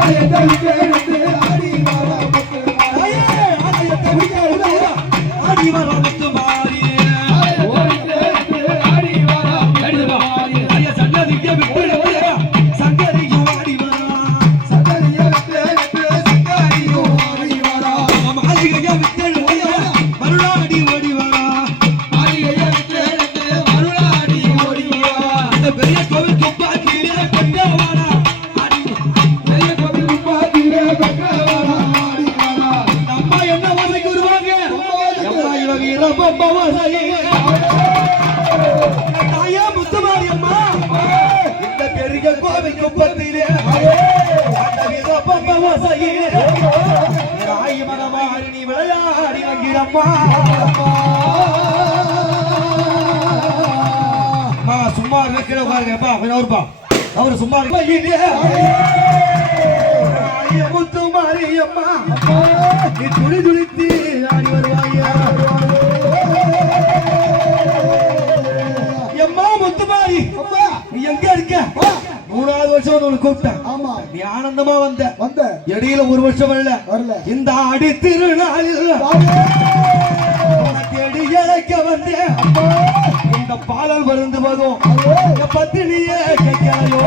ஆலயத்தை பெரிய கோவில் அந்த இளம்பம்ப வாசையே. ராய் மனமாறி நீ விளையாடி வங்கிடம்மா சும்மா இருக்கிற பாருங்க கொஞ்சம் அவருப்பா அவரு சும்மா இருக்க முத்துமாரி நீ துளி கூப்பிட்டேன். ஆமா. நீ ஆனந்தமா வந்த. வந்த. இடையில ஒரு வருஷம் வரல. வரல. இந்த ஆடி திருநாளில் தேடி இழைக்க வந்தேன். இந்த பாடல் வருந்துவதும் என் பத்தினியே கேட்கலையோ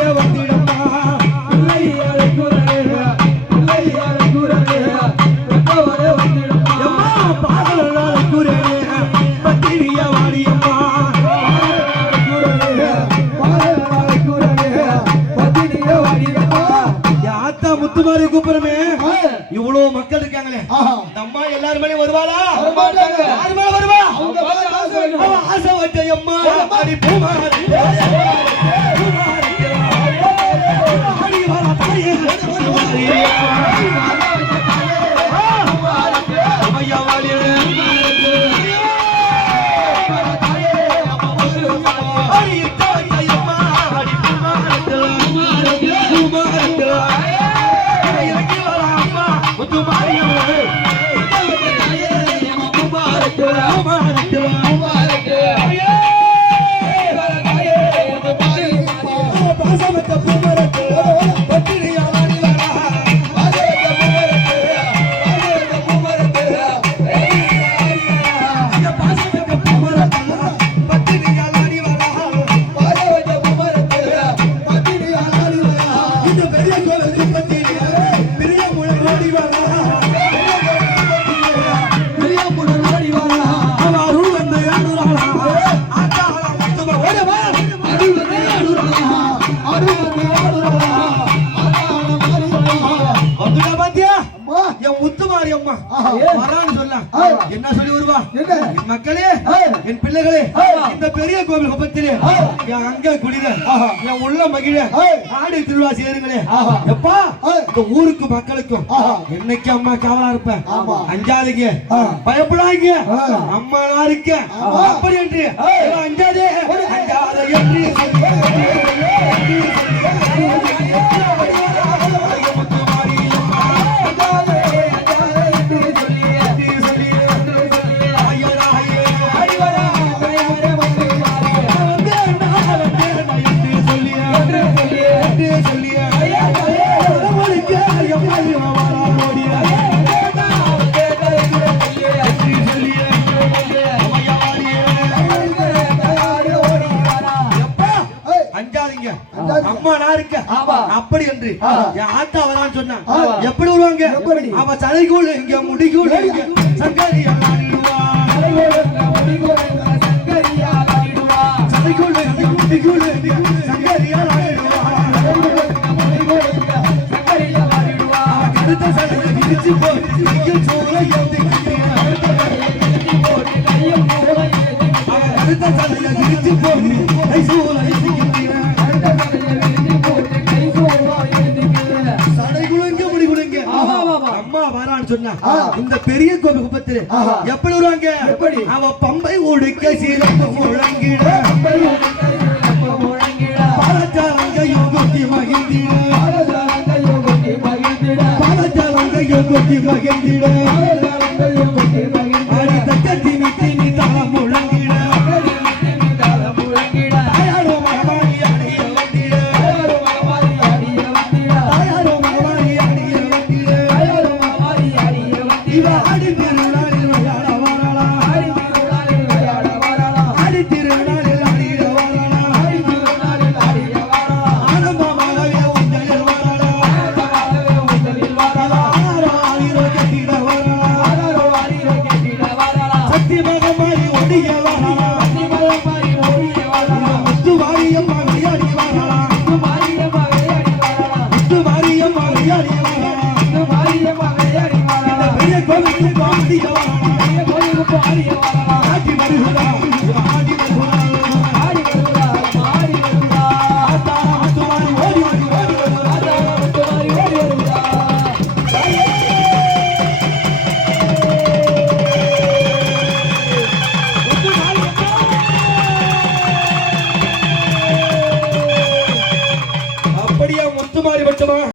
இவ்வளவு மக்கள் இருக்காங்களே இந்த அம்மா எல்லாரும் மேலே வருவாளா. யாரு மேல வருவா. அவ ஆசை வச்ச அம்மா அடி தாயே அம்மா முத்து மாரியம்மா என்ன சொல்லி வருவா? என் மக்களே என் பிள்ளைகளே இந்த பெரிய கோவில் குப்பத்திலே என் அங்க என் உள்ள மகிழ ஆடி திருவிழா சேருங்களே எப்பா இந்த ஊருக்கு மக்களுக்கும் என்னைக்கு அம்மா காவலா இருப்பேன். அஞ்சாதீங்க பயப்படாதீங்க அம்மா நான் இருக்கேன் அப்படி என்று அஞ்சாதே அம்மா நான் இருக்கேன். அப்படி என்று. என் ஆத்தா வரான்னு சொன்னா ஆ. எப்படி வருவாங்க? அவ தலைகூழ் இங்க முடிகூழ் இங்க சங்கரி ஆடிடுவா தலைகூழ் இங்க முடிகூழ் இங்க சங்கரி ஆடிடுவா கருத்த சடை விரிச்சு போட்டு கையில் சோலை ஏந்திக்கிறேன் கருத்த சடை விரிச்சு போட்டு சொன்னா. இந்த பெரிய கோபி குப்பத்திலே. எப்படி வருவாங்க எப்படி? அவ பம்பை ஒடுக்க சீரப்பு முழங்கிட பாலச்சாலங்க யோகத்தி மகிழ்ந்திட பாலச்சாலங்க யோகத்தி மகிழ்ந்திட ஆடி கோயிலுக்கு ஆரியவாரா கோயிலுக்கு ஆரியவாரா ஆட்சி வருகிறார்.